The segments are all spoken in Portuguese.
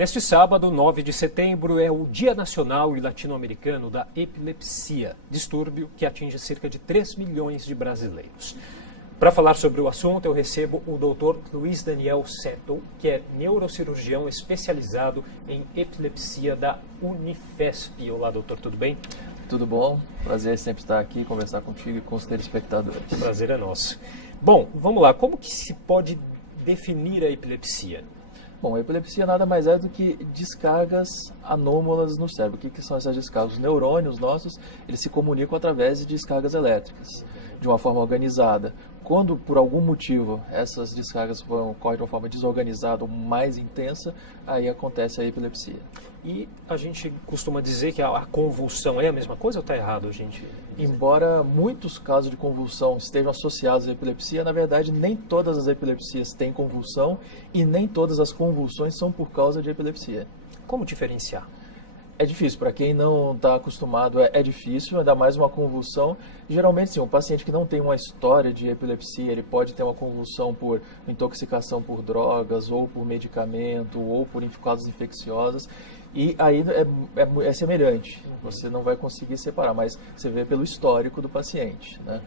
Neste sábado, 9 de setembro, é o Dia Nacional e Latino-Americano da Epilepsia, distúrbio que atinge cerca de 3 milhões de brasileiros. Para falar sobre o assunto, eu recebo o Dr. Luiz Daniel Settle, que é neurocirurgião especializado em epilepsia da Unifesp. Olá, doutor, tudo bem? Tudo bom? Prazer sempre estar aqui, conversar contigo e com os telespectadores. O prazer é nosso. Bom, vamos lá. Como que se pode definir a epilepsia? Bom, a epilepsia nada mais é do que descargas anômalas no cérebro. O que são essas descargas? Os neurônios nossos, eles se comunicam através de descargas elétricas, de uma forma organizada. Quando, por algum motivo, essas descargas ocorrem de uma forma desorganizada ou mais intensa, aí acontece a epilepsia. E a gente costuma dizer que a convulsão é a mesma coisa ou está errado, gente? Embora muitos casos de convulsão estejam associados à epilepsia, na verdade nem todas as epilepsias têm convulsão e nem todas as convulsões são por causa de epilepsia. Como diferenciar? É difícil, para quem não está acostumado é difícil, ainda mais uma convulsão. Geralmente, sim, um paciente que não tem uma história de epilepsia, ele pode ter uma convulsão por intoxicação por drogas, ou por medicamento, ou por causas infecciosas. E aí é semelhante, você não vai conseguir separar, mas você vê pelo histórico do paciente, né?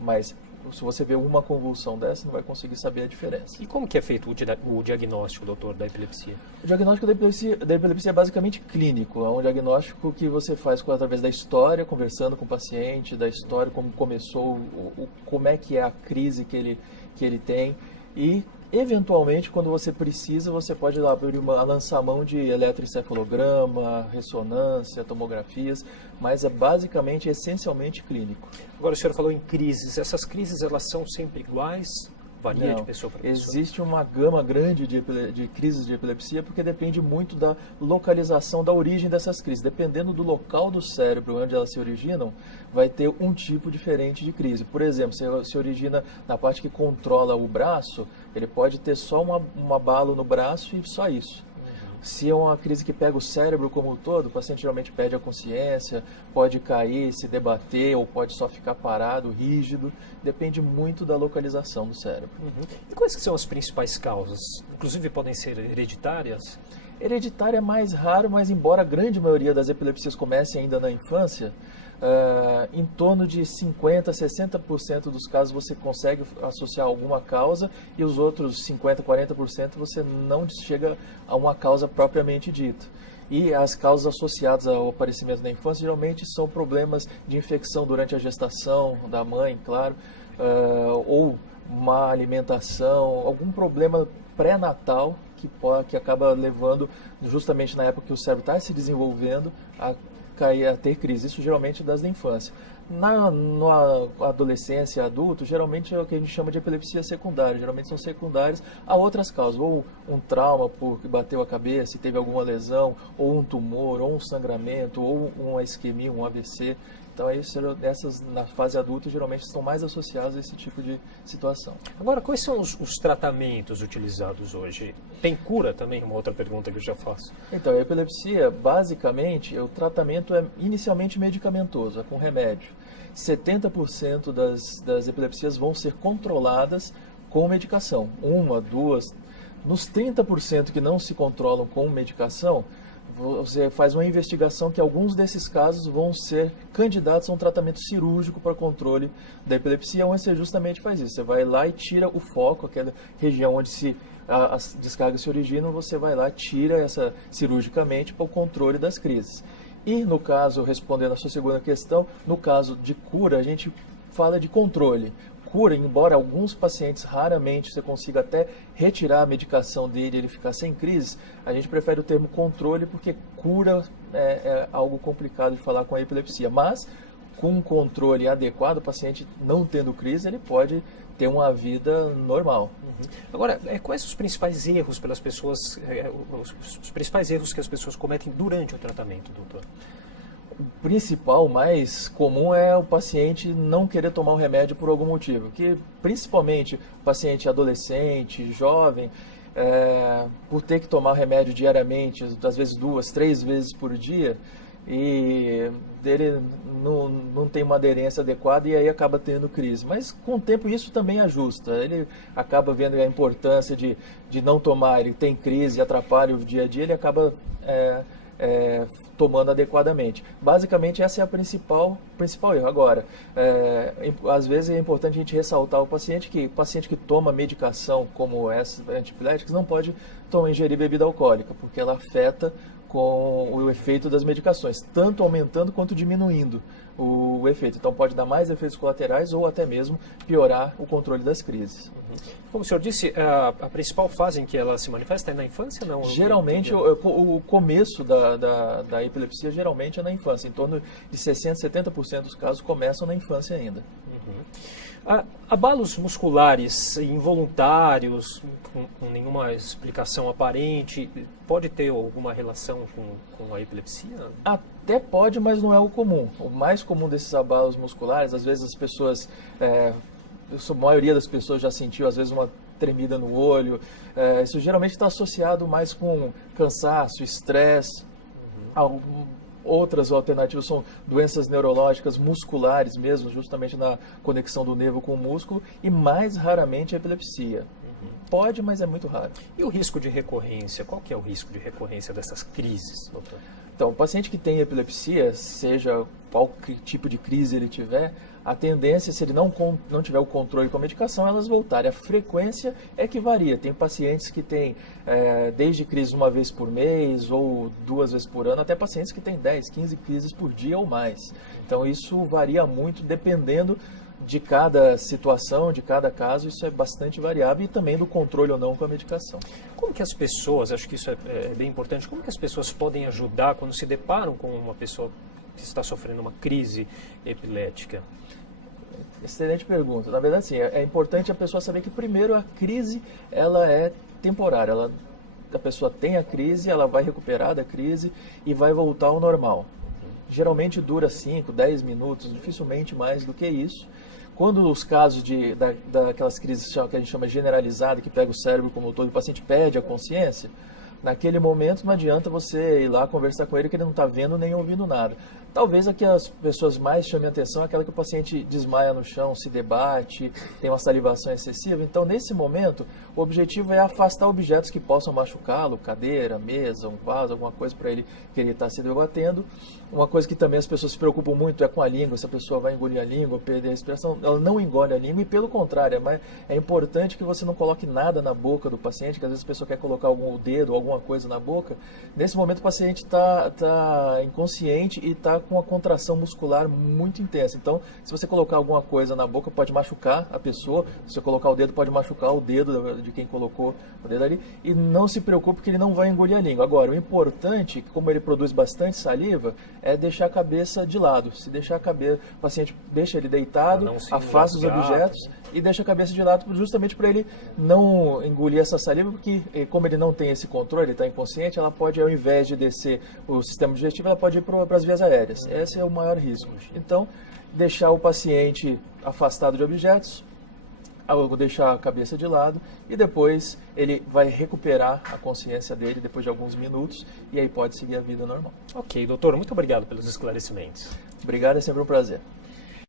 Mas se você vê uma convulsão dessa, não vai conseguir saber a diferença. E como que é feito o diagnóstico, doutor, da epilepsia? O diagnóstico da epilepsia é basicamente clínico. É um diagnóstico que você faz através da história, conversando com o paciente, da história, como começou, como é que é a crise que ele tem. E, eventualmente, quando você precisa, você pode lançar a mão de eletroencefalograma, ressonância, tomografias, mas é basicamente, essencialmente clínico. Agora, o senhor falou em crises. Essas crises, elas são sempre iguais? Varia de pessoa para pessoa? Existe uma gama grande de crises de epilepsia, porque depende muito da localização, da origem dessas crises. Dependendo do local do cérebro onde elas se originam, vai ter um tipo diferente de crise. Por exemplo, se origina na parte que controla o braço, ele pode ter só um abalo no braço e só isso. Se é uma crise que pega o cérebro como um todo, o paciente geralmente perde a consciência, pode cair, se debater ou pode só ficar parado, rígido. Depende muito da localização do cérebro. E quais que são as principais causas? Inclusive podem ser hereditárias? Hereditária é mais raro, mas embora a grande maioria das epilepsias comece ainda na infância, em torno de 50% a 60% dos casos você consegue associar alguma causa e os outros 50% a 40% você não chega a uma causa propriamente dita. E as causas associadas ao aparecimento da infância geralmente são problemas de infecção durante a gestação da mãe, claro, ou má alimentação, algum problema pré-natal que acaba levando, justamente na época que o cérebro está se desenvolvendo, a ter crise. Isso geralmente das da infância. Na adolescência e adulto, geralmente é o que a gente chama de epilepsia secundária. Geralmente são secundárias a outras causas, ou um trauma porque bateu a cabeça e teve alguma lesão, ou um tumor, ou um sangramento, ou uma isquemia, um AVC. Então, essas na fase adulta geralmente estão mais associadas a esse tipo de situação. Agora, quais são os tratamentos utilizados hoje? Tem cura também? Uma outra pergunta que eu já faço. Então, a epilepsia, basicamente, o tratamento é inicialmente medicamentoso, é com remédio. 70% das epilepsias vão ser controladas com medicação, uma, duas. Nos 30% que não se controlam com medicação, você faz uma investigação que alguns desses casos vão ser candidatos a um tratamento cirúrgico para controle da epilepsia, onde você justamente faz isso. Você vai lá e tira o foco, aquela região onde as descargas se originam, você vai lá e tira essa cirurgicamente para o controle das crises. E no caso, respondendo a sua segunda questão, no caso de cura, a gente fala de controle. Cura, embora alguns pacientes raramente você consiga até retirar a medicação dele e ele ficar sem crise, a gente prefere o termo controle porque cura é algo complicado de falar com a epilepsia. Mas com um controle adequado, o paciente não tendo crise, ele pode ter uma vida normal. Agora, quais os principais erros pelas pessoas, os principais erros que as pessoas cometem durante o tratamento, doutor? O principal, mais comum, é o paciente não querer tomar o remédio por algum motivo. Que principalmente o paciente adolescente, jovem, por ter que tomar remédio diariamente, às vezes 2, 3 vezes por dia, e ele não tem uma aderência adequada e aí acaba tendo crise. Mas com o tempo isso também ajusta. Ele acaba vendo a importância de não tomar, ele tem crise, atrapalha o dia a dia, ele acaba tomando adequadamente. Basicamente essa é a principal erro. Agora, às vezes é importante a gente ressaltar ao paciente que o paciente que toma medicação como essas antiepiléticas não pode ingerir bebida alcoólica, porque ela afeta com o efeito das medicações, tanto aumentando quanto diminuindo o efeito. Então pode dar mais efeitos colaterais ou até mesmo piorar o controle das crises. Como o senhor disse, a principal fase em que ela se manifesta é na infância, não? Geralmente, o começo da epilepsia geralmente é na infância. Em torno de 60%, 70% dos casos começam na infância ainda. Abalos musculares involuntários, com nenhuma explicação aparente, pode ter alguma relação com a epilepsia? Até pode, mas não é o comum. O mais comum desses abalos musculares, às vezes as pessoas, a maioria das pessoas já sentiu às vezes uma tremida no olho. Isso geralmente está associado mais com cansaço, estresse. Outras alternativas são doenças neurológicas musculares mesmo, justamente na conexão do nervo com o músculo, e mais raramente a epilepsia. Pode, mas é muito raro. E o risco de recorrência? Qual que é o risco de recorrência dessas crises, doutor? Então, o paciente que tem epilepsia, seja qual tipo de crise ele tiver, a tendência, se ele não tiver o controle com a medicação, elas voltarem. A frequência é que varia. Tem pacientes que têm desde crises uma vez por mês ou 2 vezes por ano, até pacientes que têm 10, 15 crises por dia ou mais. Então, isso varia muito dependendo de cada situação, de cada caso, isso é bastante variável, e também do controle ou não com a medicação. Como que as pessoas, acho que isso é bem importante, como que as pessoas podem ajudar quando se deparam com uma pessoa que está sofrendo uma crise epilética? Excelente pergunta. Na verdade, sim, é importante a pessoa saber que, primeiro, a crise ela é temporária. A pessoa tem a crise, ela vai recuperar da crise e vai voltar ao normal. Geralmente dura 5, 10 minutos, dificilmente mais do que isso. Quando os casos daquelas crises que a gente chama generalizada, que pega o cérebro como um todo, o paciente perde a consciência, naquele momento não adianta você ir lá conversar com ele que ele não está vendo nem ouvindo nada. Talvez a que as pessoas mais chamem a atenção é aquela que o paciente desmaia no chão, se debate, tem uma salivação excessiva. Então, nesse momento, o objetivo é afastar objetos que possam machucá-lo, cadeira, mesa, um vaso, alguma coisa para ele que ele está se debatendo. Uma coisa que também as pessoas se preocupam muito é com a língua, se a pessoa vai engolir a língua, perder a respiração. Ela não engole a língua e, pelo contrário, é importante que você não coloque nada na boca do paciente, que às vezes a pessoa quer colocar algum dedo ou alguma coisa na boca. Nesse momento, o paciente está inconsciente e está com uma contração muscular muito intensa. Então, se você colocar alguma coisa na boca, pode machucar a pessoa. Se você colocar o dedo, pode machucar o dedo de quem colocou o dedo ali. E não se preocupe que ele não vai engolir a língua. Agora, o importante, como ele produz bastante saliva, é deixar a cabeça de lado. Se deixar a cabeça, o paciente deixa ele deitado, afasta os objetos e deixa a cabeça de lado justamente para ele não engolir essa saliva, porque como ele não tem esse controle, ele está inconsciente, ela pode, ao invés de descer o sistema digestivo, ela pode ir para as vias aéreas. Esse é o maior risco. Então, deixar o paciente afastado de objetos, deixar a cabeça de lado e depois ele vai recuperar a consciência dele depois de alguns minutos e aí pode seguir a vida normal. Ok, doutor, muito obrigado pelos esclarecimentos. Obrigado, é sempre um prazer.